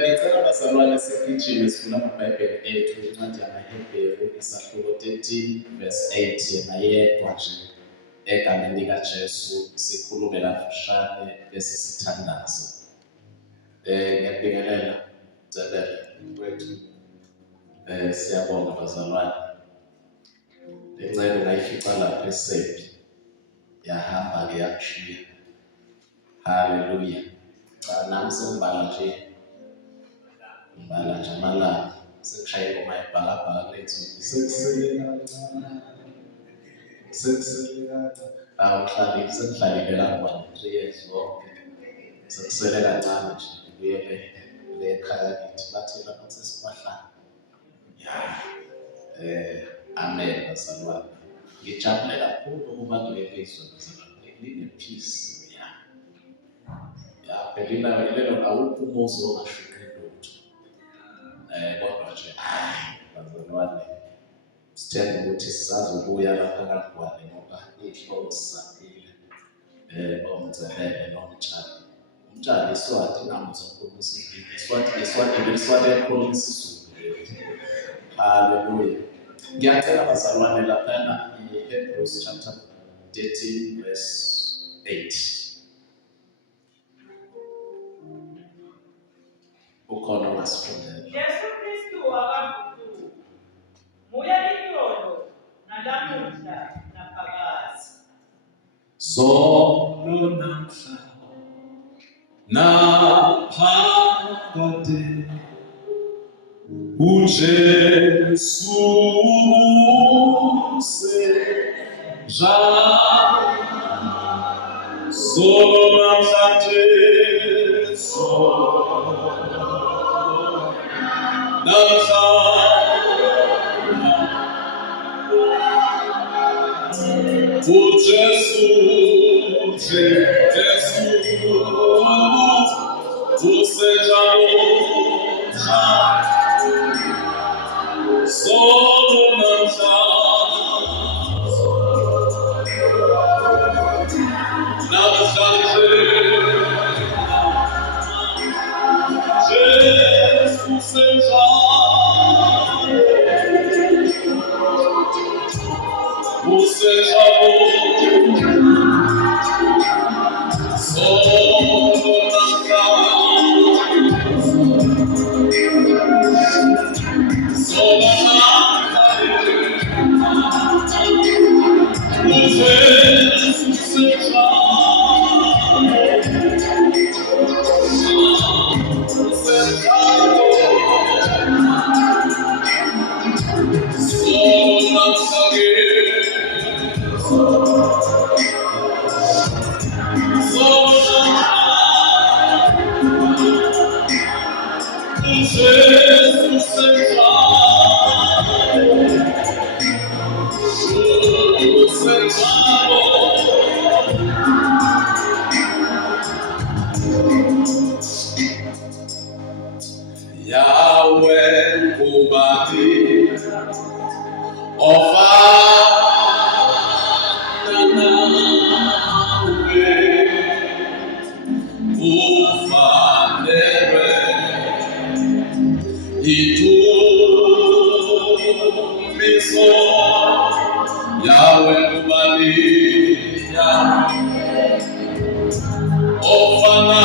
Ngicela abazalwane sigijime sifuna amabhayibheli ethu incwadi yamaHebheru isahluko 13 verse 8 yena yedwa nje egameni likaJesu sikhulume kafushane bese sithandaza. Ngiyabingelela Nzebele kwethu. Siyabonga bazalwane. Lencane ngayifica lapha eSebi yahamba-ke yakushiya. Haleluya. Cha nami sengibala nje amalanga sekushaye ngoma yebhakabhaka lethu sekusele kancane sengihlalile lapha 3 years wonke sekusele kancane nje kuyele le ekhaya kithi bathi lapha sesibahlala. Amen bazalwane. Ngijabule kakhulu ukuba kuleli izwe bazalwane line-peace. Lelo awukho umuzi ongashuki lutho. Kodwa nje bazalwane sithemba ukuthi sisazobuya lapha kaGwale ngoba ihloko sisaphile. Omzekelo nomtshali. Umtshali iSwati ngamzokhuluma isiZulu. Iswati ekhuluma isiZulu. Haleluya. Ngiyacela bazalwane laphana iHebrews chapter 13 verse 8. Ukhona ongasifundela. Yesu Kristu wakaButu. Muya linyolo nalamuhla naphakade. Zolo namhla naphakade uJesu seja zolo namhla Jesu namhla uJesu seja solo namhla Jesu seja Yahweh kubati ofana nawe ufanele itumiso Yahweh kubati ofana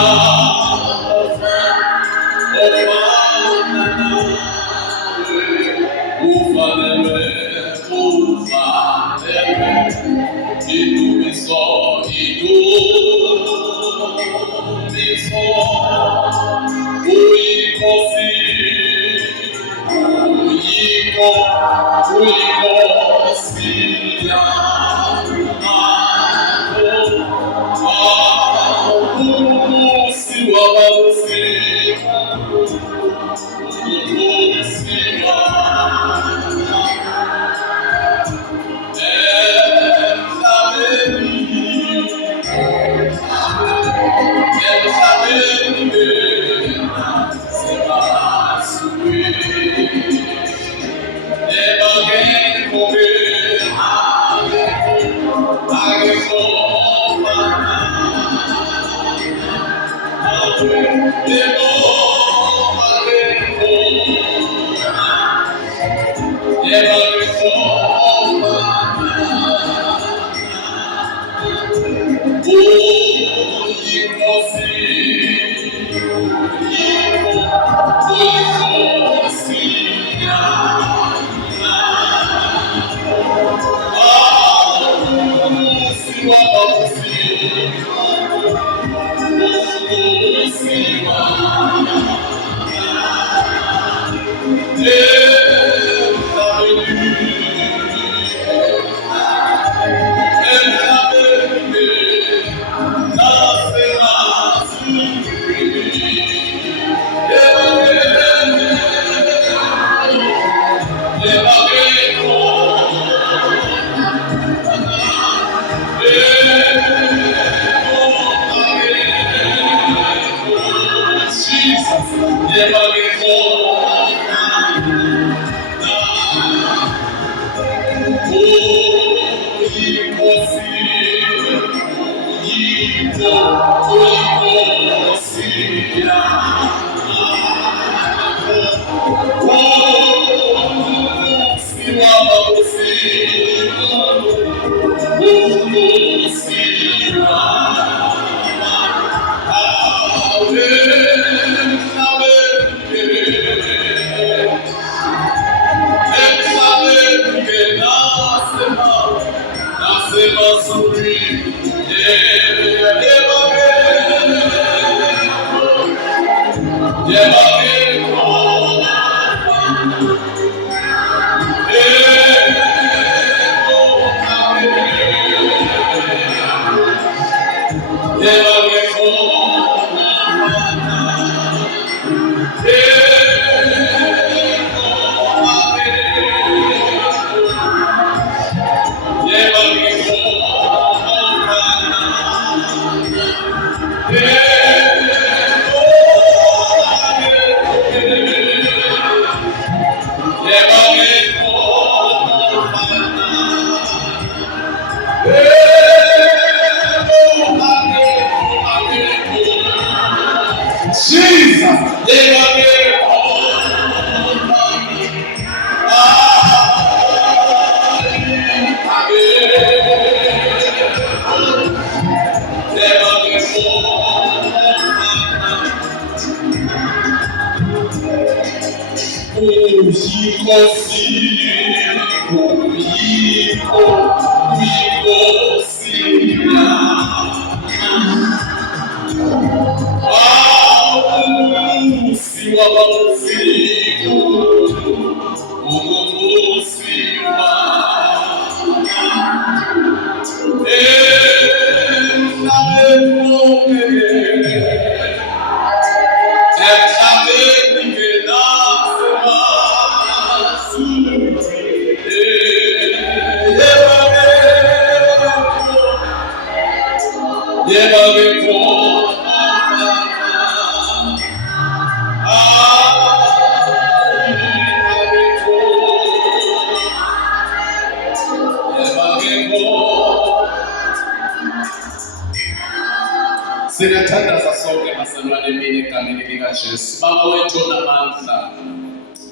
Sinathandaza sonke basalwane bini egameni likaJesu. Baba wethu onamandla,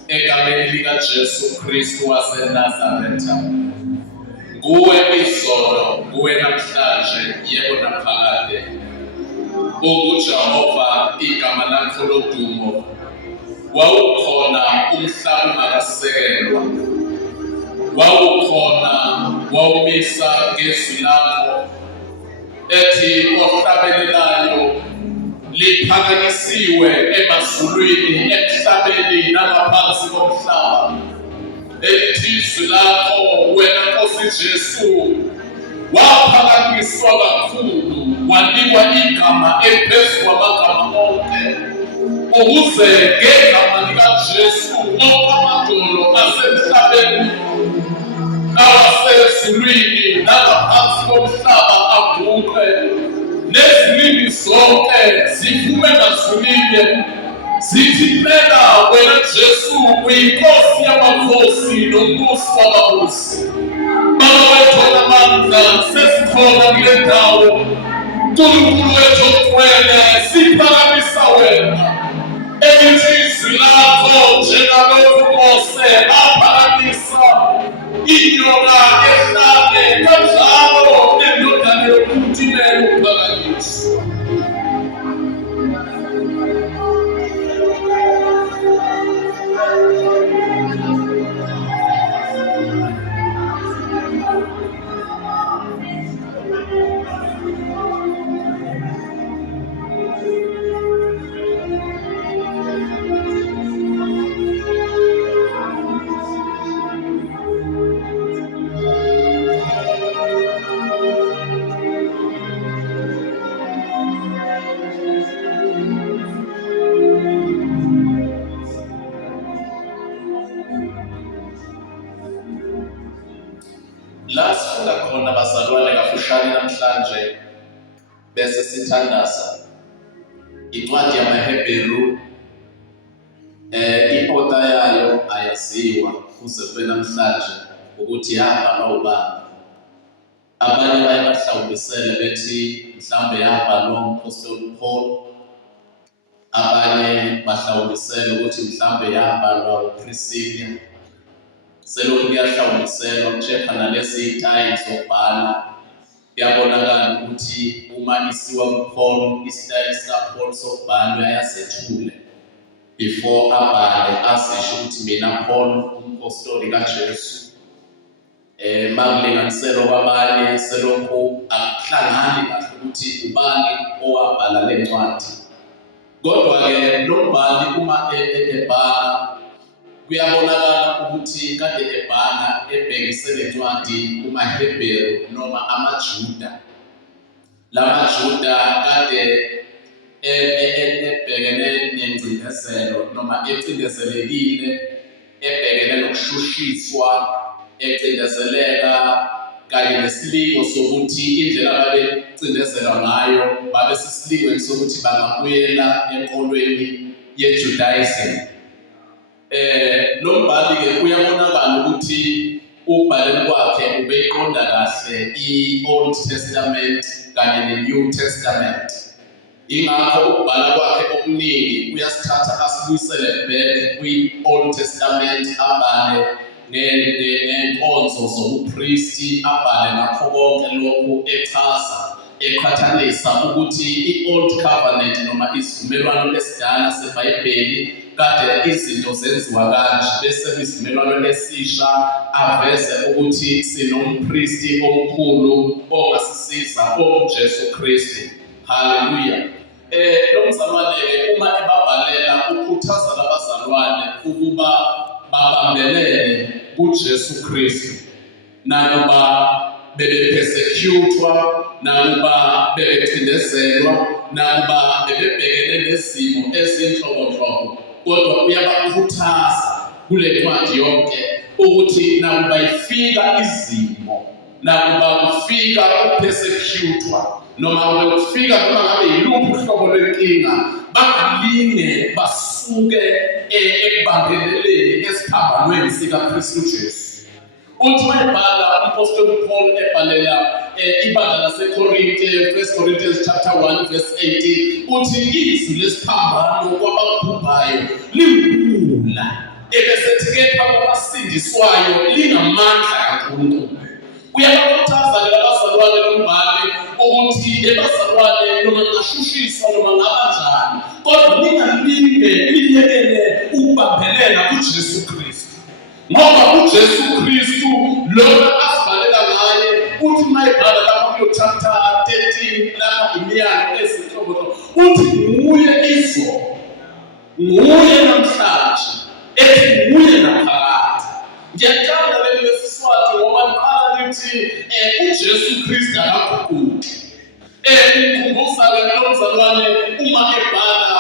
egameni likaJesu Kristu waseNazaretha. Nguwe izolo, nguwe namhlanje, yebo naphakade. UJehova, igama lakho lodumo. Wawukhona umhlaba ungakasekelwa. Wawukhona, wawumisa ngezwi lakho. Ethi ohlabelelayo liphakanyisiwe emazulwini, emhlabeni nangaphansi komhlaba. Elithi izwi lakho wena Nkosi Jesu waphakanyiswa kakhulu, wanikwa igama eliphezulu kwamagama onke, ukuze ngegama likaJesu onke amadolo asemhlabeni nawasezulwini nangaphansi komhlaba aguqe, nezilimi zonke zivume ngazwilinye zithi phela wena Jesu uyinkosi yamakhosi nombusi wababusi. Baba wethu onamandla, sesikhona kule ndawo, Nkulunkulu wethu ogcwele, siphakamisa wena. Mose aphakamisa inyoka ehlane kanjalo endodana yomuntu imele ukuphakanyiswa. La sifunda khona bazalwane kafushane namhlanje bese sithandaza incwadi yamaHebheru, i-author yayo ayaziwa kuze kube namhlanje ukuthi yabhalwa ubani. Abanye baye bahlawumbisele bethi mhlawumbe yabhalwa uMpostoli Paul, abanye bahlawumbisele ukuthi mhlawumbe yabhalwa uPriscilla. Selokhu kuyahlawumbiselwa kuchekha nalezi iy'tayi zokubhala, kuyabonakala ukuthi uma isiwa kuPaul, isitayili sikaPaul sokubhala uyayazethule before abhale asisho ukuthi mina Paul umpostoli kaJesu. Makulinganiselwa kwabanye selokhu akuhlangani kahle ukuthi ubani owabhala le ncwadi. Kodwa-ke lo mbhali uma ebhala kuyabonakala ukuthi kade ebhala ebhekise le ncwadi kumaHebheru noma amaJuda. LamaJuda kade ebhekene nengcindezelo noma ecindezelekile, ebhekene nokushushiswa, ecindezeleka kanye nesilingo sokuthi indlela babecindezelwa ngayo babesesilingweni sokuthi bangabuyela enkolweni ye-Judaism. Lo mbhali-ke uyabonakala ukuthi ukubhaleni kwakhe ubeyiqonda kahle i-Old Testament kanye ne-New Testament. Ingakho ukubhala kwakhe okuningi uyasithatha asibuyisele back kwi-Old Testament, abhale nenkonzo zobupristi, abhale ngakho konke lokhu echaza, eqhathanisa ukuthi i-Old Covenant noma isivumelwano esidala seBhayibheli kade izinto zenziwa kanje, bese isivumelwano esisha aveze ukuthi sinompristi omkhulu ongasisiza uJesu Kristu. Haleluya. Lo mzalwane-ke uma ebabhalela ukhuthaza labazalwane ukuba babambelele kuJesu Kristu, nakuba bebepersecutwa, nakuba bebecindezelwa, nakuba bebebhekene nezimo ezinhlobonhlobo. Kodwa uyabakhuthaza kule ncwadi yonke ukuthi nakuba ifika izimo, nakuba kufika ukupersecutwa, noma kufika noma ngabe yiluphi uhlobo lwenkinga, bangalinge basuke ekubambeleleni esiphambanweni sikaKristu Jesu. Uthi wayebhala umpostoli Paul ebhalela ibandla laseKorinte, 1 Corinthians chapter 1 verse 18, uthi izwi lesiphambano kwababhubhayo liwula, ebesethi-ke kwabasindiswayo lingamandla kaNkulunkulu. Uyabakhuthaza labazalwane lombhali ukuthi ebazalwane noma ngashushiswa noma ngabanjani, kodwa lingalinge liyekele ukubambelela kuJesu Kristu. Ngoba uJesu Kristu lona asibhalela ngaye, uthi mayibhala lapha kuyo chapter 13 lapha imiyalo ezinhlobo, uthi nguye izolo, nguye namhlanje, ethi nguye naphakade. Ngiyathanda lesi Siswati ngoba liqala lithi uJesu Kristu akaguquki. Ngikukhumbuza-ke lo mzalwane uma ebhala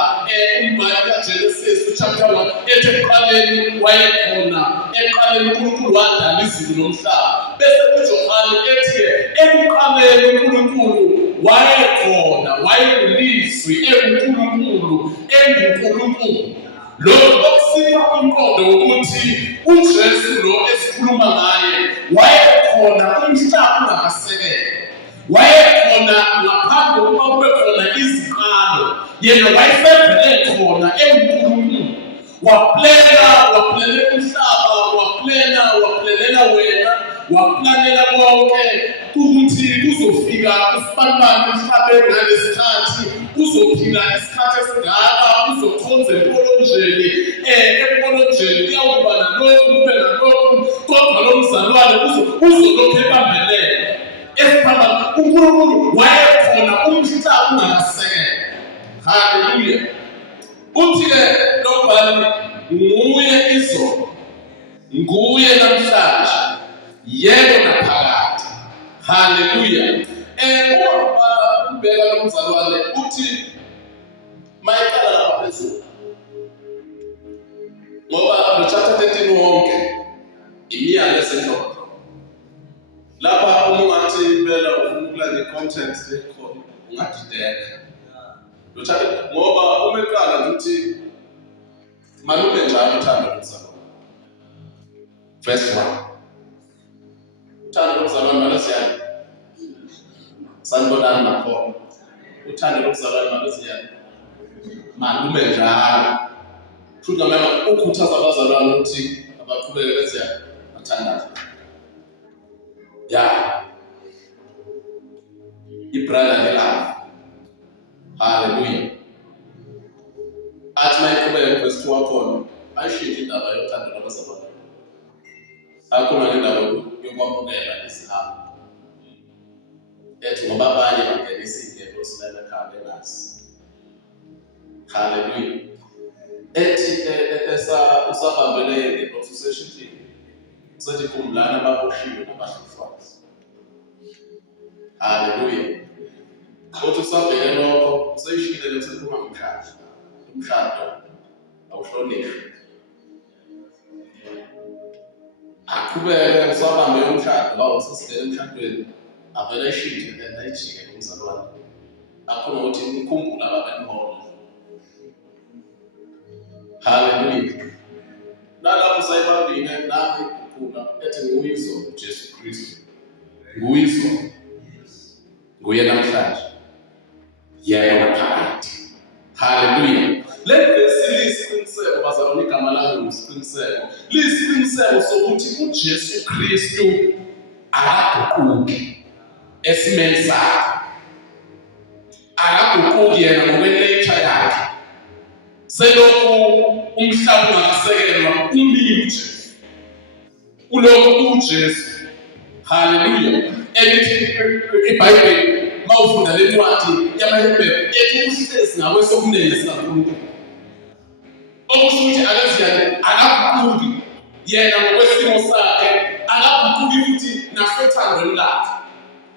umbhali kaGenesis chapter 1 ethi ekuqaleni wayekhona, ekuqaleni uNkulunkulu wadala izulu nomhlaba. Bese uJohane ethi ekuqaleni uNkulunkulu wayekhona, wayelizwi, enguNkulunkulu, enguNkulunkulu. Lokho okusipha umqondo wokuthi uJesu lo esikhuluma ngaye wayekhona umhlaba ungakasekelwa, wayekhona ngaphambi kokuba kube khona iziqalo, yena wayesevele khona enguNkulunkulu. waplanela umhlaba, waplanela wena, waplanela konke ukuthi kuzofika usibanibani emhlabeni ngalesikhathi, uzophila isikhathi esingaka, uzokhonza empolonjeni, empolonjeni kuyawuba nalokhu, kube nalokhu, kodwa lo mzalwane uzolokhu ebambelela. Esiphambana uNkulunkulu wayekhona umhlaba ungakasekela. Haleluya. Uthi-ke lo mbhali nguye izolo, nguye namhlanje, yebo naphakade. Haleluya. Uma ubheka lo mzalwane uthi mayekhala lapha phezulu, ngoba lo chapter 13 wonke imiyalo esenhloko. Lapha uma ungathi impela ufuna ukula nge-context ekhona ungadideka. Lo chapter ngoba uma eqala ukuthi malume njalo uthando lomzalwane. Verse 1. Uthando lomzalwane malosiyani. Sanibonani nakhona. Uthando lomzalwane malosiyani. Malume njalo. Futhi mama ukhuthaza abazalwane ukuthi abaqhubeke bese bathandana. Yeah. Ibrotherly love. Hallelujah. Athi mayiqhubeka verse 2 wakhona ayishintshe indaba yothando lwabazalwane. Akhona indaba yokwamukela isihambo. Ethi ngoba abanye bangenisa ingelo silana ekhaya bengazi. Hallelujah. Ethi usabambele ngento useshithini. Sethi kumlana ababoshiwe nabahluphayo. Hallelujah. Kodwa usabheke lokho useyishile lesekhuluma ngomshado. Umshado awuhlonishwe. Aqhubeke usabambe umshado awusasibele emshadweni. Avele eshintshe ayijike kumzalwane. Akhona ukuthi ukukhumbula ababeniholo. Hallelujah. Nalapho sayibambile nami ukukhula ethi nguyizo uJesu Kristu. Nguyizo. Nguye namhlanje. Yebo naphakade. Hallelujah. Lesi isiqiniseko bazalwane igama lami ngisiqiniseko. Lisiqiniseko sokuthi uJesu Kristu akaguquki esimeni sakhe. Akaguquki yena ngokwe-nature yakhe. Selokhu umhlaba ungakasekelwa umile ulokhu uJesu. Hallelujah. Elithi iBhayibheli mawufunda le ncwadi yamaHebheru ethi uhlezi ngakwesokunene sikaNkulunkulu. Okusho ukuthi akaziyani akaguquki yena ngokwesimo sakhe, akaguquki futhi nasothandweni lakhe.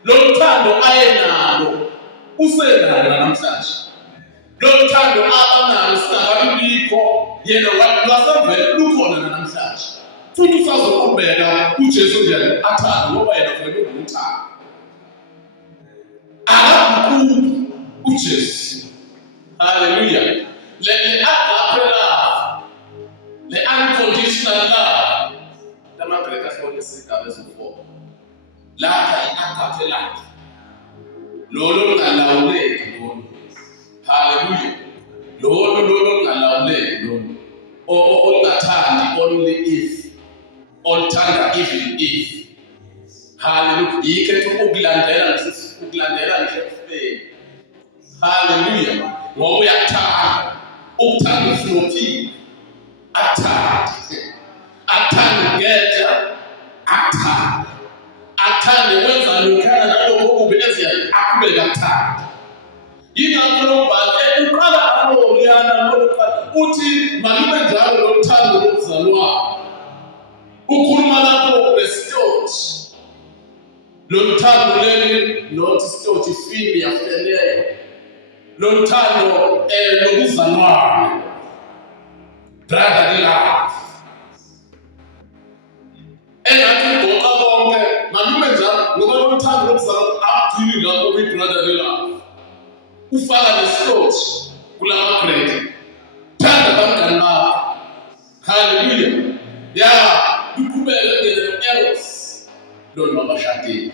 Lo thando ayenalo usenalo namhlanje. Lo thando abanalo singakabibikho yena wasevele lukhona namhlanje. Futhi usazoqhubeka uJesu nje athanda ngoba yena vele unguthando. Akaguquki uJesu. Hallelujah. Le agape love, le unconditional love, lamaGreka sibone isigaba esi-4. Lapha i-agape love. Lolo lungalawuleki lolo. Hallelujah. Lolo lungalawuleki lolo. Olungathandi only if, oluthanda even if. Hallelujah. Yikho ukulandela nje kuphela. Hallelujah. Ngoba uyathanda. Ukuthanda uhloniphile. Athande ukugeza. Athande kwenza lokhana nalokho okubi eziyayo aqhubeke athande. Yingakho lo mbhalo uqala aloluyana lokuqala uthi malube njalo lo thando lomzalwane. Ukhuluma lapho ngesitoti. Lo thando leli nothi isitoti ifini yafeleyo. Lo thando lokuzalwane. Brotherly love. Engathi ugoqa konke malume njalo ngoba lo thando lomzalwane akudili lapho kwi-brotherly love. Ufaka nesitoti kulamaGreka. Thanda abangani bakho. Hallelujah. Ya uqhubeke no-eros lo mabashadile.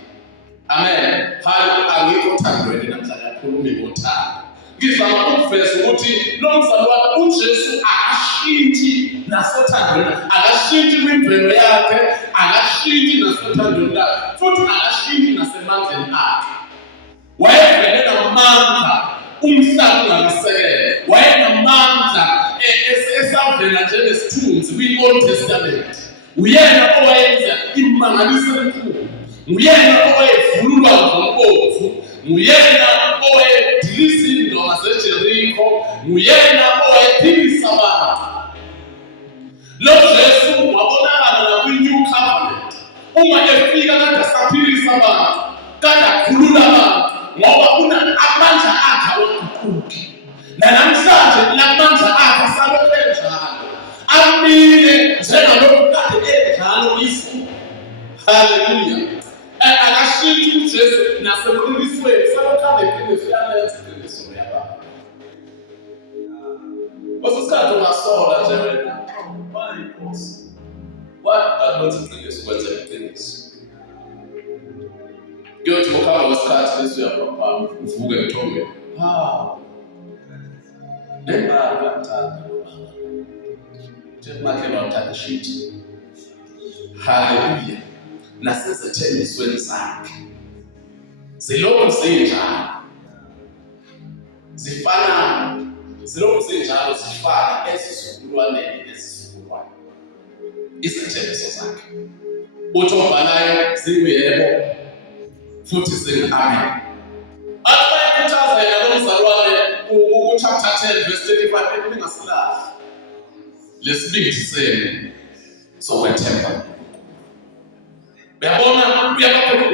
Amen. Hallelujah. Angikho thandweni namhlanje akhulumi ngothando. ngizama ukuveza ukuthi lo mzalwane uJesu akashintshi nasothandweni, akashintshi kwimvelo yakhe, akashintshi nasothandweni lakhe, futhi akashintshi nasemandleni akhe. Wayevele namandla umhlaba ungakasekela, wayenamandla esavela njengesithunzi kwi-Old Testament. Uyena owayenza imimangaliso emikhulu, uyena owayevululwa ngombovu, uyena owayedilisa indonga zeJerikho, uyena owayephilisa abantu. Lo Jesu wabonakala nakwi-New Covenant uma efika kade asaphilisa abantu, kade akhulula abantu, ngoba amandla akhe awaguquki. Namhlanje lamandla akhe asalokhu enjalo, amile njengalokhu kade enjalo izolo. Haleluya. Akashintshi uJesu nasemqinisweni, salokhu kade eqiniso uyalenza iqiniso yababa. Osesikhathi ungasola nje wena, why Nkosi? Why akwenza iqiniso kwenza iqiniso? Kuyothi ngokuhamba kwesikhathi bese uyaphaphama uvuke emthongweni. Nembali uyakuthanda lo baba. Njengomakhelwane uthanda ishintshe. Haleluya. Nasezethembisweni zakhe zilokhu zinjalo, zilokhu zinjalo, zifana esizukulwaneni nesizukulwane. Izethembiso zakhe uthi obhalayo ziyebo futhi zingamen. Ayikhuthaza yena lo mzalwane ku-chapter 10 verse 35, ningasilahli lesibindi senu sokwethemba. Uyabona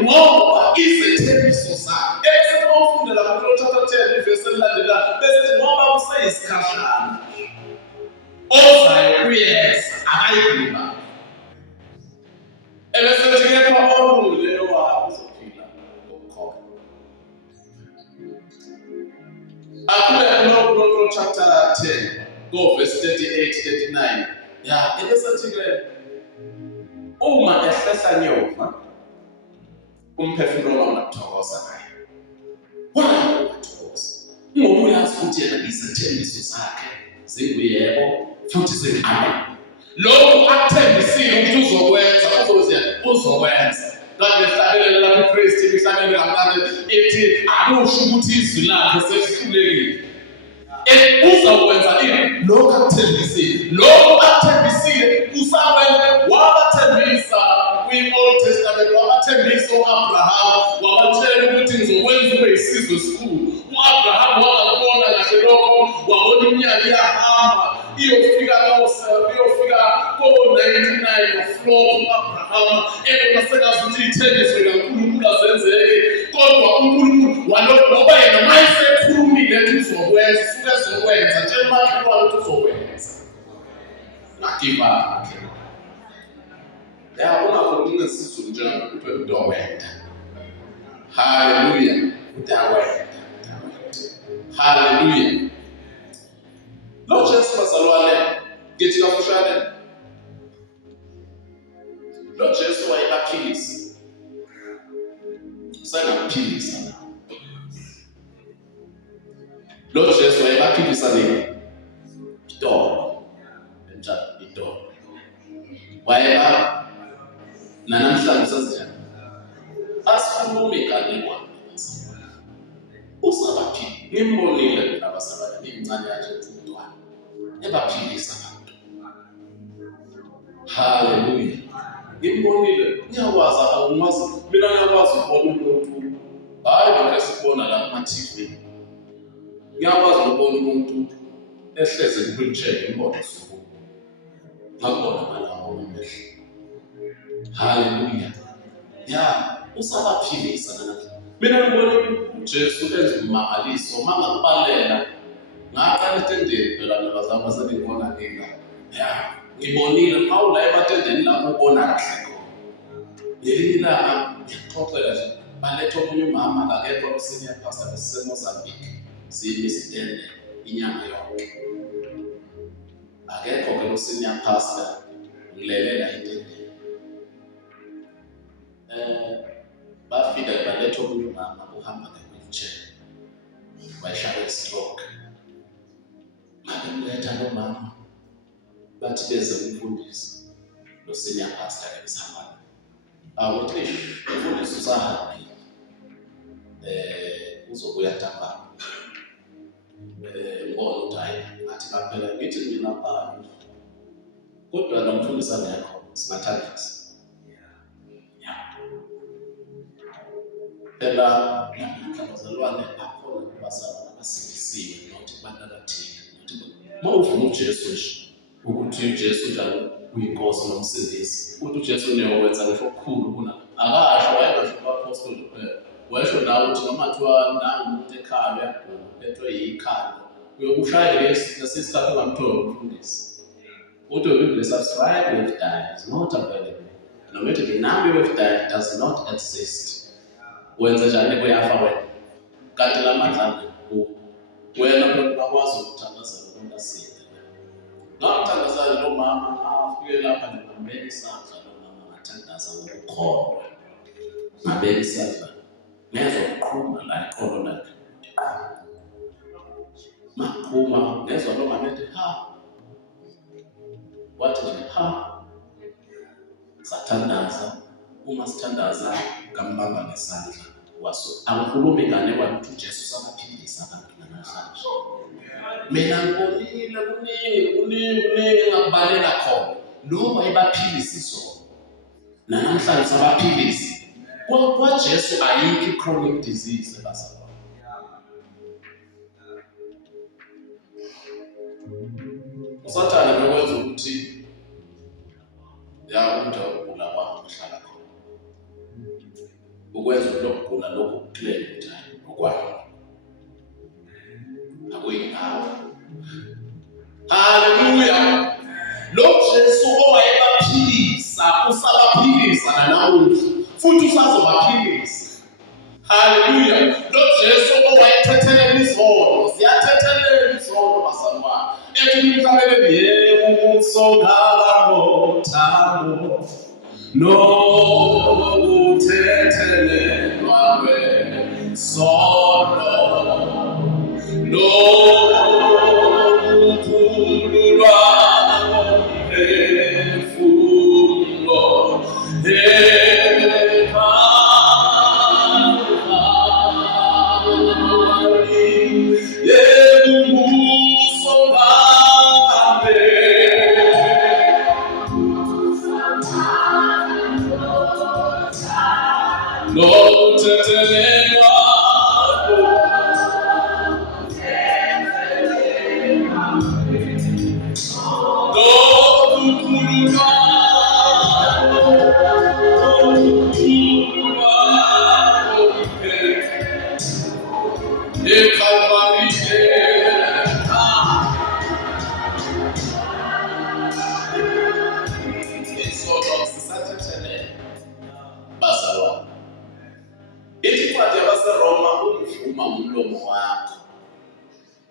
ngoba izethembiso zakhe esebofundela kulo chapter 10 verse elilandela bese ngoba kuseyisikhashana ozayo kuyeza akayilima. Ebese ke Pawulo leyo wazophila ngokukhokha. Akule kulo chapter 10 go verse 38 39. Ebese ke uma ehlehla nyova umphefumulo ungathokoza ngayo. Why ungathokoza? Ngoba uyazi ukuthi yena izithembiso zakhe zinguyebo futhi zingamen. Lokhu akuthembisile ukuthi uzokwenza, uzokwenza. Kanti ehlabelela lapha iPraise TV ihlabele kamnandi ethi akusho ukuthi izwi lakhe selihlulekile. Uzokwenza ini? Lokhu akuthembisile. Lokhu akuthembisile usawenza. Wabathembisa kwi-Old Testament, wabathembisa u-Abraham, wabatshela ukuthi ngizokwenza ube yisizwe esikhulu. U-Abraham wakubona kahle lokho, wabona iminyaka iyahamba iyofika ko-99 waflop u-Abraham, ebona sengazi ukuthi ithembiswe kaNkulunkulu azenzeke, kodwa uNkulunkulu walokho ngoba yena mayesekhulumile ethi uzokwenza, usuke ezokwenza, tshela umakhelwane ukuthi uzokwenza. Ungagive up. Ungakhulumi ngesizulu njengokuthi udokwenza. Haleluya. Udokwenza. Haleluya. Lo Jesu bazalwane ngithi kafushane, lo Jesu wayebaphilisa. Usayiphilisa. Lo Jesu wayebaphilisa nini? Idolo. Njalo idolo. Wayeba namhlanje sazinjani? Asikhulume kanikwa. Usabaphila. Ngimbonile mina abasabana ngimncane kanje umntwana. Ebaphilisa abantu. Haleluya. Ngimbonile. Ngiyakwazi awumazi. Mina ngiyakwazi ukubona umuntu. Hayi bakhe sibona la kuma-TV. Ngiyakwazi ukubona umuntu ehleze ku-wheelchair imoto suku. Ngakubona ngalawo amehlo. Haleluya. Usabaphilisa namhlanje. Mina ngibona uJesu enza umangaliso, mangakubalela ngaqala etendeni phela nabazama senibona nina. Ngibonile mawula ematendeni lapho ubona kahle khona. Ngelinye ilanga ngiyaqoqela nje baletha omunye umama akekho kusenior pastor eseMozambique. Siyimistende inyanga yonke. Akekho ke kusenior pastor ngilelela intendeni. Bafika baletha omunye umama uhamba nge-wheelchair. wayeshaya istroke. Ngabemletha nomama bathi beze umfundisi lo senior pastor eShamana. Awuthi umfundisi usahambi uzobuya ntambama. Ngibona ukuthi hayi ngathi kaphela ngithi mina bani. Kodwa nomfundisi angekho singathandisa. Phela abazalwane akhona kubazalwane abasindisiwe nokuthi kubantu abathile. Uma uvuma uJesu nje ukuthi uJesu njalo uyinkosi nomsindisi, ukuthi uJesu uyokwenza ngisho okukhulu kuna akasho wayekasho kubaphostoli kuphela. Wayesho nawe ukuthi noma kuthiwa nangu umuntu ekhaya uyagula uphethwe yikhanda uyokushaya lesisikhathi ungamtholi umfundisi. Uthi the subscribe you have died is not available. No matter the number you have died does not exist. Wenza njani kuyafa wena? Kanti lamandla wena umuntu bakwazi ukuthandazela umuntu asinde. Ngamthandazela lo mama afike lapha ngibambela isandla lo mama ngathandaza ngokukholwa. Ngabeka isandla. Ngezwa ukuqhuma la iqolo lakhe. Maphuma ngezwa lo mama ethi ha. Wathi nje ha. Sathandaza. Uma sithandaza ngambamba ngesandla waso angikhulumi ngane kwathi uJesu sabaphilisa abantu namhlanje. Mina ngibonile kuningi engakubalela khona noma ebaphilisa izona. Namhlanje sabaphilisa. Kwa Jesu ayikho chronic disease ebazalwane. Usathana bekwenza ukuthi umuntu ogula kwakho uhlala khona. Ukwenza lokugula lokhu kuclaim njalo okwakho. Akuyingawo. Hallelujah. Lo Jesu owayebaphilisa usabaphilisa namuhla futhi usazobaphilisa. Hallelujah. Lo Jesu owayethethelela izono siyathethelela izono bazalwane. Ethi nikamele yebo usongala ngothando. No uthethelelwa sono. No ukhululwa umphefumulo.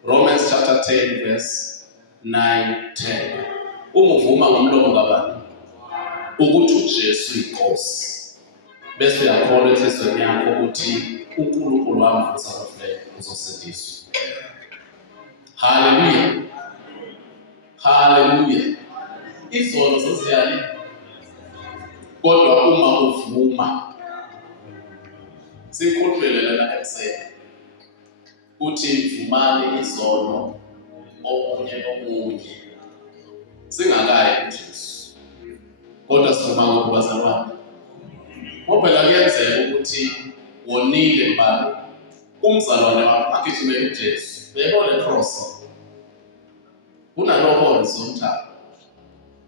Romans chapter 10 verse 9-10. Umuvuma ngomlomo ngabani? Ukuthi uJesu inkosi. Bese uyakholwa enhlizweni yakho ukuthi uNkulunkulu wami usakuhle uzosindiswa. Hallelujah. Hallelujah. Izono zoziyali. Kodwa uma uvuma sikhulumele lana ekuseni. Uthi vumani izono omunye nomunye. Singakayi kuJesu. Kodwa sivuma ngokubazalwane. Ngoba kuyenzeka ukuthi wonile bani umzalwane wakho agijimele uJesu. Beyibona cross. Kunalo horizontal.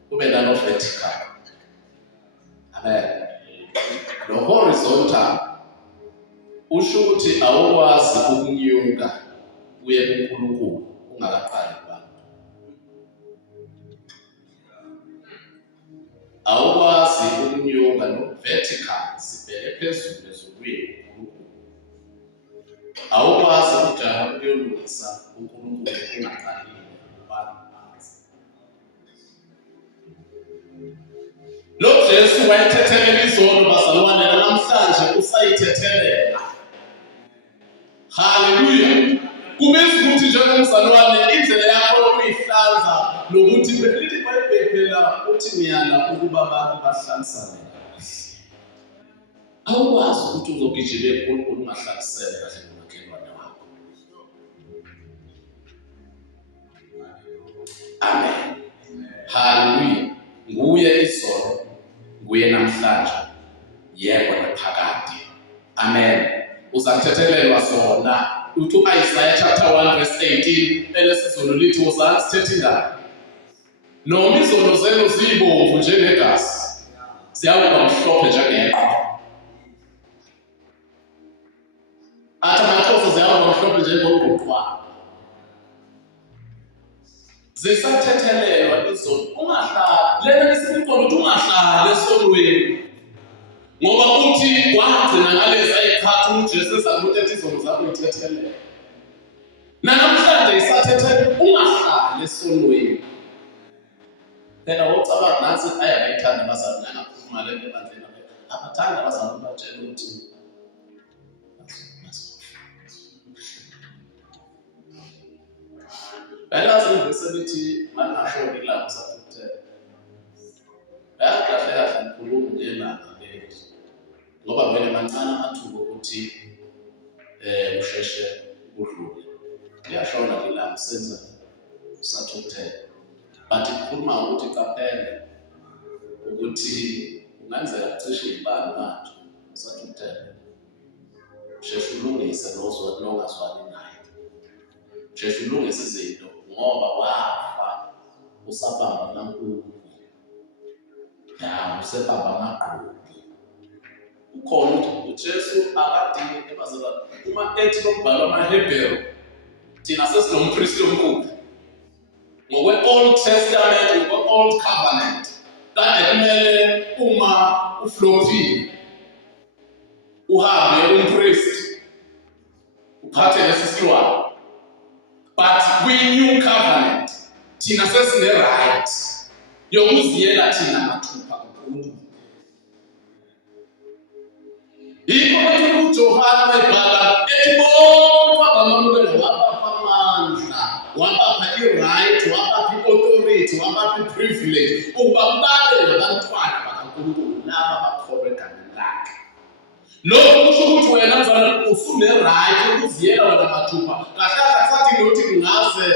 Kube nalo vertical. Amen. Lo horizontal usho ukuthi awukwazi ukunyuka uye kuNkulunkulu ungakaqali abantu. Awukwazi ukunyuka no vertical sibheke phezulu ezulwini uNkulunkulu. Awukwazi ukujaha ukuyolungisa uNkulunkulu ungaqali abantu. Lo Jesu wayethethelela izono bazalwane namhlanje usayithethelela. Hallelujah. Kubizwa ukuthi njengomzalwane indlela yakho yokuyihlanza nokuthi lithi iBhayibheli phela uthi ngiyala ukuba abantu bahlalisane kahle. Awukwazi ukuthi uzogijima enkulunkulu ungahlalisene kahle nomakhelwane wakho. Amen. Hallelujah. Nguye izolo, nguye namhlanje, yebo naphakade. Amen. Uzakuthethelelwa sona. Uthi Isaiah chapter 1 verse 18 elesizulu lithi wozani sithethe ngani? Noma izono zenu zibomvu njengegazi, ziyakuba mhlophe njengeqhwa. Athi amaXhosa ziyakuba mhlophe njengomgquqwana. Zisathethelelwa izono. Ungahlali, lena isiqondo ukuthi ungahlali esonweni. Ngoba uthi wagcina ngalezi ayikhathi uJesu ezakuthi ethi izono zakho uyithethelele. Namhlanje isathethelele ungahlali esonweni. Phela ucabanga nathi ayayithanda abazali nanakuphuma le ebandleni abathanda abazali batshela ukuthi phela siveselithi mangasho ilapho sakuthela. Kahle kahle ngikhuluma njenana lethu. Ngoba vele mancane amathuba ukuthi usheshe udlule. Liyashona lilanga senza sathuthela. But kukhuluma ukuthi qaphela ukuthi ungenzeka cishe ibani manje sathuthela. Sheshe ulungise nongazwani naye. Sheshe ulungise izinto ngoba wafa usabamba kaNkulunkulu. Ya usebamba amagqubu. Ukhona ukuthi uJesu akadingi ebazalwane. Uma ethi lokubhala amaHebheru thina sesinompristi omkhulu. Ngokwe-Old Testament, ngokwe-Old Covenant, kade kumele uma uflophile uhambe umpristi uphathe lesisilwane. But kwi-New Covenant thina sesine-right yokuziyela thina mathupha kuNkulunkulu. Yikho ethi uJohane wayibhala ethi bonke abamamukela wabapha amandla, wabapha i-right, wabapha i-authority, wabapha i-privilege ukuba babe ngabantwana bakaNkulunkulu laba bakholwa egameni lakhe. Lokho kusho ukuthi wena mzalwane usune-right yokuziyela wena mathupha. Kahle sathi nokuthi kungaze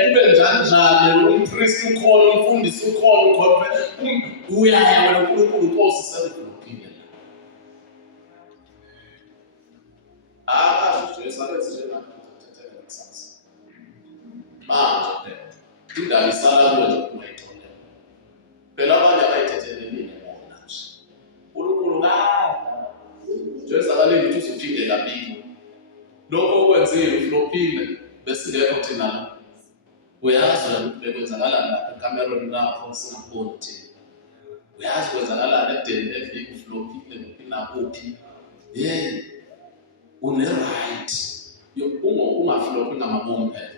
kube njani umpristi ukhona, umfundisi ukhona, uyaya wena uNkulunkulu Nkosi selivuluphile. Jesu akenze njengani ukuthethelela kusasa. Manje phela indaba isala kuwe nje ungayitholela. Phela abanye abayithethelelile bona nje. uNkulunkulu Jesu akalindi ukuthi uzophinde kabili. Lokho okwenzile uflophile bese ngekho thina la. Uyazi ukuthi bekwenzakalani lapha eCameroon lapho singaboni thina. Uyazi kwenzakalani eDeni eviki uflophile kuphi. Une-right ungaflophi ngamabomu phela.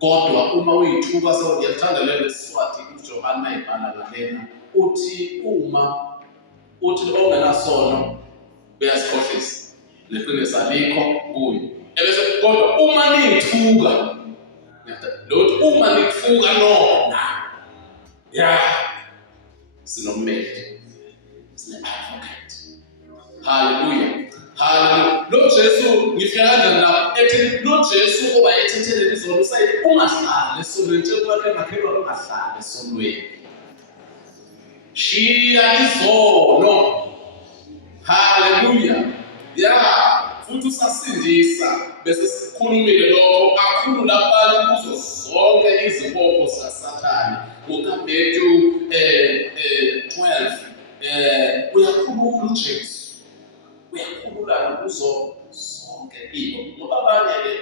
Kodwa uma uyithuka ngiyalithanda lelo Siswati uJohane mayibhala ngalena uthi uthi ongenasono uyasikhohlisa neqiniso alikho kuye. Ebese kodwa uma nithuka lokuthi uma nithuka nona sinommeli, sine-advocate. Hallelujah. Hallelujah. Lo Jesu ngifika kanjani lapho ethi lo Jesu oba ethethelela izono usayithi ungahlali esonweni njengoba emakhelwane ungahlali esonweni. Shiya izono. Hallelujah. Futhi usasindisa bese sikhulumile lokho kakhulu labantu kuzo zonke izibopho zikaSathane. NgoMathewu 12 uyakhulula uJesu. Uyakhululana kuzo zonke into. Ngoba abanye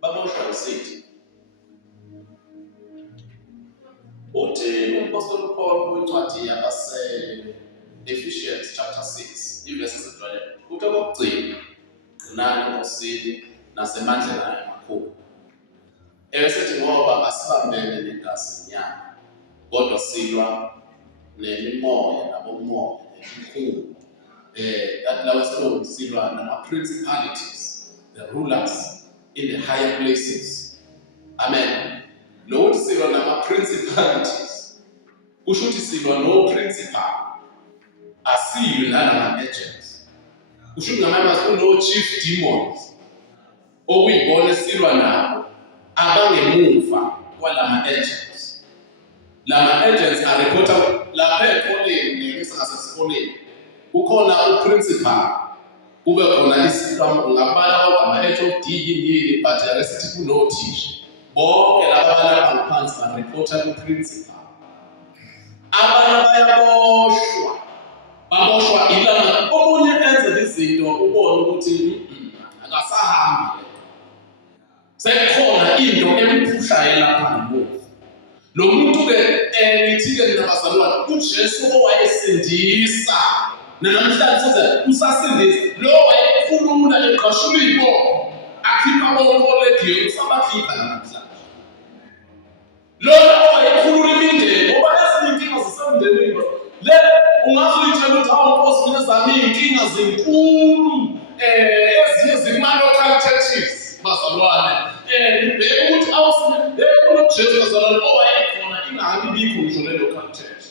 baboshwa isithi. Uthi umpostoli Paul kwincwadi Ephesians chapter 6 iverse 12 uthi okugcina qinani enkosini nasemandleni ayo amakhulu. Esethi ngoba asibambene negazi lenyama kodwa silwa nemimoya nabomoya emikhulu. That law is called silwa nama-principalities, the rulers in the higher places. Amen. Nokuthi silwa nama-principalities. Kusho ukuthi silwa no-principal. Asilwi nalama-agents. Kusho ukuthi ngamanye amazwi kuno-chief demons. Okuyibona silwa nabo abangemuva kwalama-agents. Lama-agents areporta lapha ekoleni ngesasikoleni. Kukhona uprincipal, kube khona ngabala ama-HOD yini, but aresithi kunothisha. Bonke laba balapha ngaphansi bareporta kuprincipal. Abanye baboshwa ilanga. Omunye enze izinto ubone ukuthi akasahambi. Sekhona into emphushayo lapha ngemuva. Lo muntu-ke nithi-ke nabazalwane, uJesu owayesindisa namhlanje size usasindisa. Lo wayekhulula eqashula iy'bopho, akhipha bonkolegiyo, usabakhipha namhlanje. Lo wayekhulula imindeni, ngoba ezinye iy'nkinga zisemndenini. Le ungaze uyitshela ukuthi hawu Nkosi, mina zami iy'nkinga zinkulu, ezinye zikuma-local churches, bazalwane. Ngibheke ukuthi uJesu bazalwane owayekhona ingabi bikho ngisho le-local church.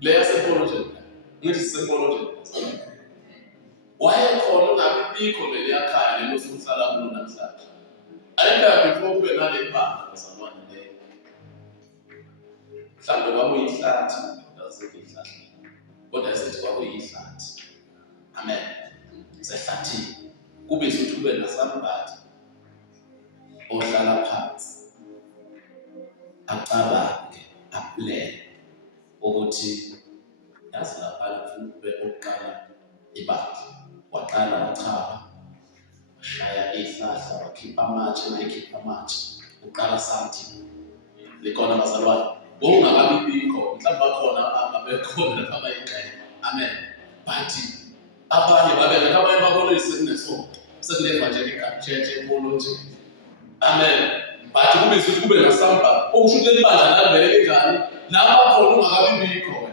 Le yasePolojeni, ngithi sisePolojeni. Wayekhona ungabi bikho leliya khaya lelo sihlala kulo namhlanje. Ayikho before kube nale banga bazalwane le. Mhlawumbe kwakuyihlathi, azikho ihlathi. Kodwa esithi kwakuyihlathi. Amen. Sehlathini. Kube ukuthi kube nasambati ohlala phansi acabange, aplane ukuthi yazi lapha ube oqala ibandla. Waqala wachaba, washaya ihlahla, wakhipha amatshe, nayikhipha amatshe, uqala something. Likhona bazalwane, ngokungakabi bikho, mhlawumbe bakhona ababekhona lapha abayingxenye. Amen. But abanye babeleka abanye babona sekunesonto, sekunevangelical church enkulu nje. Amen. But kube ukuthi kube nasamba okusho ukuthi libandla lavele kanjani lapha khona ungakabi bikho.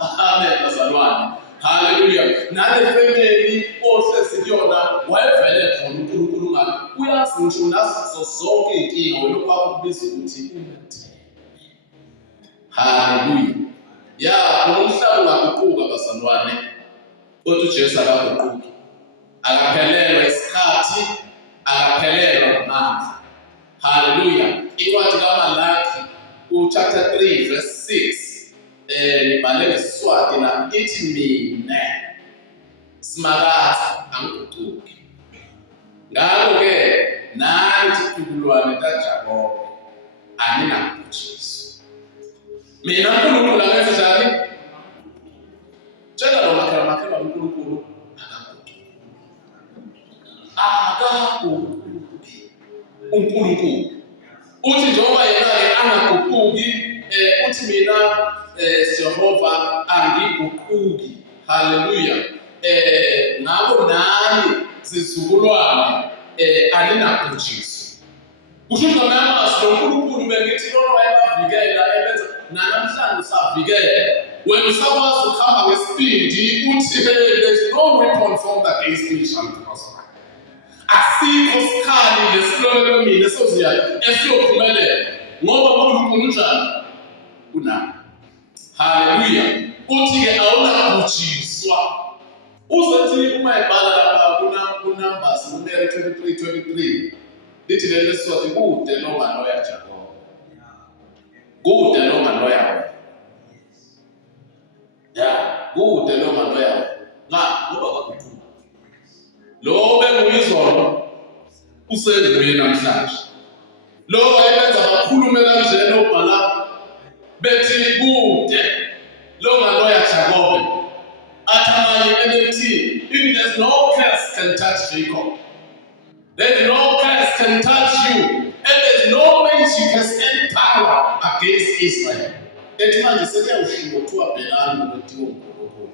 Amen bazalwane. Hallelujah. Nale family ohlezi kuyona wayevele khona uNkulunkulu ngabe uyazi ngisho nazo zonke inkinga wena kwakho kubiza ukuthi umethe. Hallelujah. Ya, umhlaba ungaguquka bazalwane. Kodwa uJesu akaguquki. Akaphelelwa isikhathi, akaphelelwa amandla. Hallelujah. Incwadi kaMalaki chapter 3 verse 6. Libhale ngeSiswati la ithi mina simakade angiguquki. Ngakho-ke nathi izizukulwane kaJakobe aninakuJesu. Mina uNkulunkulu angenze njani? Tshela lo makhelwane uNkulunkulu akaguquki. uNkulunkulu uthi njengoba yena-ke angaguquki, uthi mina Jehova angiguquki. Hallelujah. Ngakho nani zizukulwane aninabhujiswa. Kusho ukuthi ngamanye amazwi uNkulunkulu bengithi lona wayebavikela ebenza namhlanje usavikela. Wena usakwazi ukuhamba ngesibindi uthi there's no weapon formed against me shall prosper. Asikho sikhali lesilolelo mina esiyophumelela ngoba uNkulunkulu unjani? Unami. Hallelujah. Uthi-ke awunabhujiswa. Uzothi uma ebhala lapha kuNumbers Numeri 23:23 lithi leli Siswati kude noma loya Jakobe. Kude noma loya. Ya, kude noma loya. Ngoba kaguquki. Lo benguyizolo usenguye namhlanje. Lo wayebenza bakhulume kanjena obhala bethi kude lo ngaloya Jakobe. Atamani NLT, if there's no curse can touch Jacob, there's no curse can touch you, and there's no magic has any power against Israel. Ethi manje sekuyawushiwo kuthiwa bhekani nokuthi uNkulunkulu.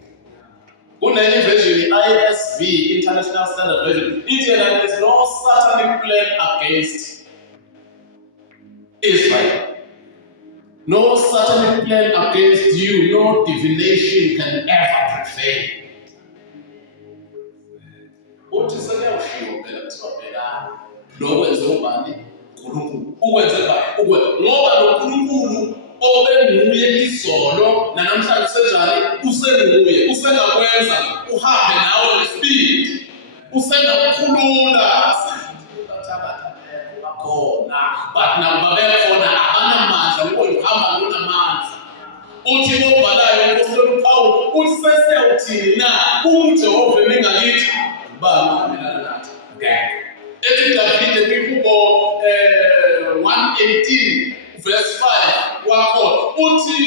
Kunenye version ISV, International Standard Version, ithi that there's no satanic plan against Israel. No satanic plan against you, no divination can ever prevail. uthi sekuyawushiwo phela kuthiwa phela lo kwenze ubani uNkulunkulu ukwenze bani ngoba lo Nkulunkulu obenguye izolo namhlanje senjani usenguye usengakwenza uhambe nawe ngespeed usengakukhulula khona but nabo bekhona abanamandla ukuhamba nonamandla uthi obhalayo umpostoli uPawulu uthi sesiyawuthini na uJehova mengakithi bani mina nathi ethi David eMikhubo 118 verse 5 wakho uthi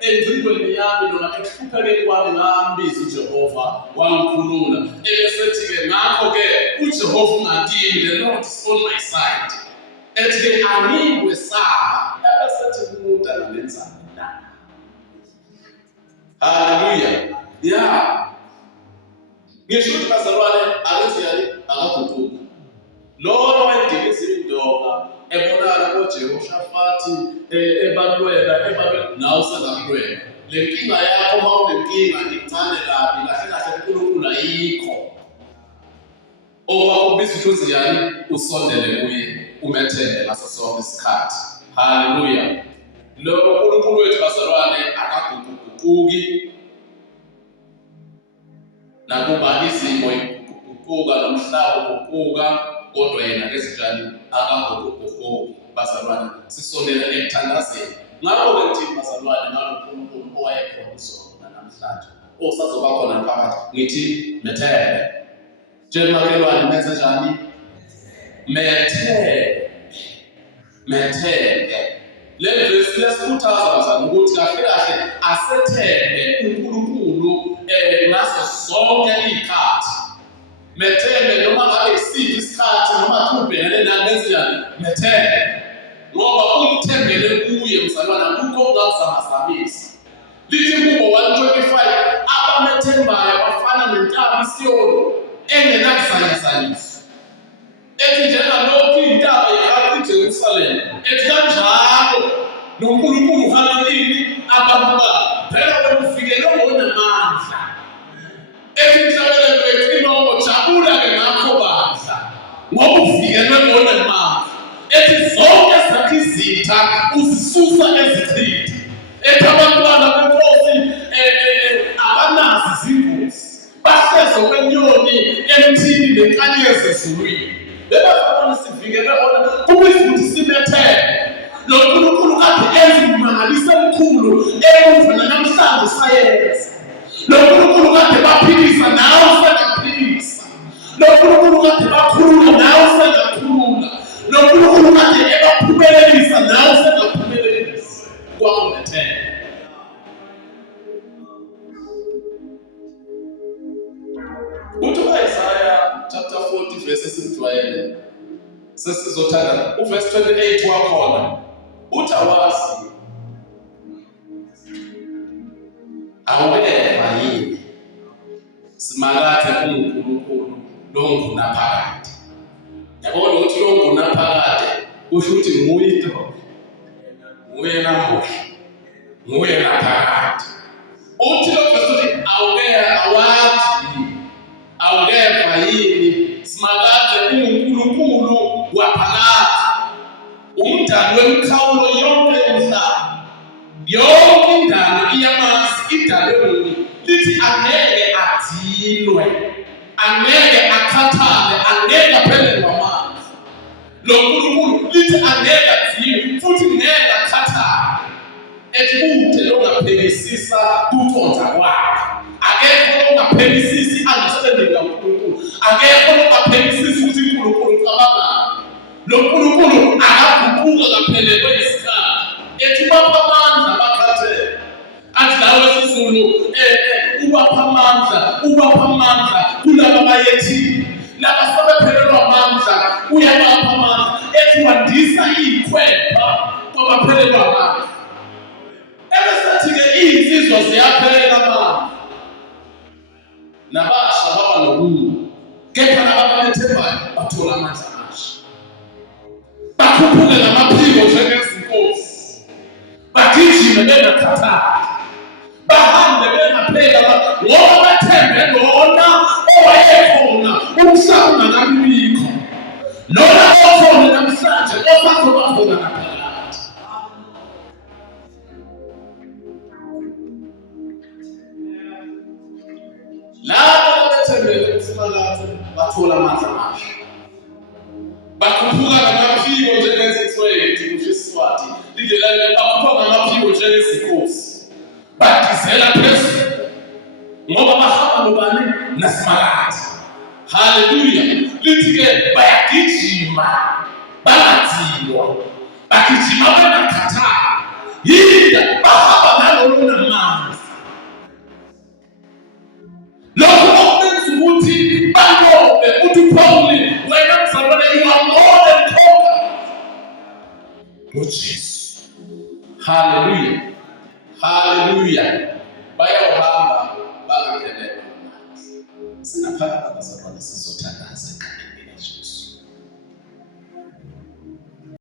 engcingweni yami noma ekuhluphekeni kwami ngambiza uJehova wangikhulula ebesethi-ke ngakho-ke uJehova ungakimi, the Lord is on my side. Ethi-ke angikwesaba ebesethi kumuntu angalenzani na. Haleluya. Yeah. Ngisho ukuthi bazalwane akenziyani akaguquki. Lona wayediliza indoda ebonakala koJehoshafathi ebalwela nawe usengakulwela. Le nkinga yakho uma unenkinga incane kabi kahle kahle uNkulunkulu ayikho. Owakubiza ukuthi yani usondele kuye umethembe ngaso sonke isikhathi. Haleluya. Lokho uNkulunkulu wethu bazalwane akaguquki. Nakuba izimo iguquka nomhlaba uguquka kodwa yena kezinjani akaguquki bazalwane sisondela ekuthandazeni. Ngakho-ke ngithi bazalwane ngalo uNkulunkulu owayekhona izolo namhlanje osazoba khona phakathi ngithi methembe. Njengomakhelwane menze njani? Methembe. Le verse lesikhuthaza bazalwane ukuthi kahle kahle asethembe uNkulunkulu ngaso zonke izikhathi. Methembe noma ngabe isiphi isikhathi noma kubhekene naleziyani methembe. Ngoba umthembele kuye mzalwana akukho ongazamazamisa. Lithi kubo 125 abamethembayo bafana nentaba iSiyoni engenakuzanyazanyiswa. Ethi njengalokhu intaba ihamba iJerusalema. Ethi kanjalo noNkulunkulu uhamba yini abantu bakhe. Phela wena ufikele ngonamandla. Ethi mhlawumbe wethu inongo jabula-ke ngakho bandla ngoba ufikelwe ngonamandla. Ethi zonke zakhe izitha uzisusa ezichitha. Ethi abantwana benkosi abanazi izingozi bahleze kwenyoni emthini nenkanyezi ezulwini. Bebafuna sivikele ona kubizwa ukuthi simethembe. Lo Nkulunkulu kade enza imangaliso emkhulu ekuvela namhlanje usayenza. Lo Nkulunkulu kade baphilisa nawe usengaphilisa. Lo Nkulunkulu kade bakhulula nawe usengakhulula. Lo Nkulunkulu kade ebaphumelelisa nawe usengaphumelelisa. Kwakumethembe. Uthi Isaiah chapter 40 verse esijwayele sesizothanda uverse 28 wakhona uthi awazi awukeva yini simakathe uNkulunkulu lo ngunaphakade. Yabona ukuthi lo ngunaphakade kusho ukuthi nguye namuhla nguye naphakade. Uthi lo verse uthi awukeva yini simakade uNkulunkulu waphakade umdali wemikhawulo yonke yomhlaba. Yonke indalo iyamazi idalwe nguye. Lithi angeke adinwe, angeke akhathale, angeke aphelelwe amandla. Lo Nkulunkulu lithi angeke adinwe futhi ngeke akhathale. Ethi kude longaphelisisa kuthonza kwakhe. Akekho ongaphelisisi understanding kaNkulunkulu. Akekho ongaphelisisi ukuthi uNkulunkulu ucabangani. Lo Nkulunkulu akaguquka kaphelelwe isikhathi. Ethi ubapha amandla bakhathele. Athi lawe sisulu ubapha amandla kulabo abayethile. Laba sebephelelwa amandla uyabapha amandla. Ethi wandisa izikhwepha kwabaphelelwa amandla. Ebesethi-ke izinsizwa ziyaphelela amandla. Nabasha baba nobuya. Kepha nabamethembayo bathola amandla amasha. Bakhuphuke ngamaphiko njengezinkosi. Bagijime bengakhathali. Bahambe bengaphela ngoba bathembe lona owayekhona ungakabibikho, lona okhona namhlanje osazoba khona ngaphakathi. Labo abethembele kuSimakade bathola amandla amasha, bakhuphuka ngamaphiko njengezithweti kusho iSiswati, indlela bakhuphuka ngamaphiko njengezinkosi, badizela phezulu ngoba bahamba nobani naSimakade. Haleluya. Lithi-ke bayagijima bangadinwa, bagijima bangakhathali, yinda bahamba nalolo namandla. Lokho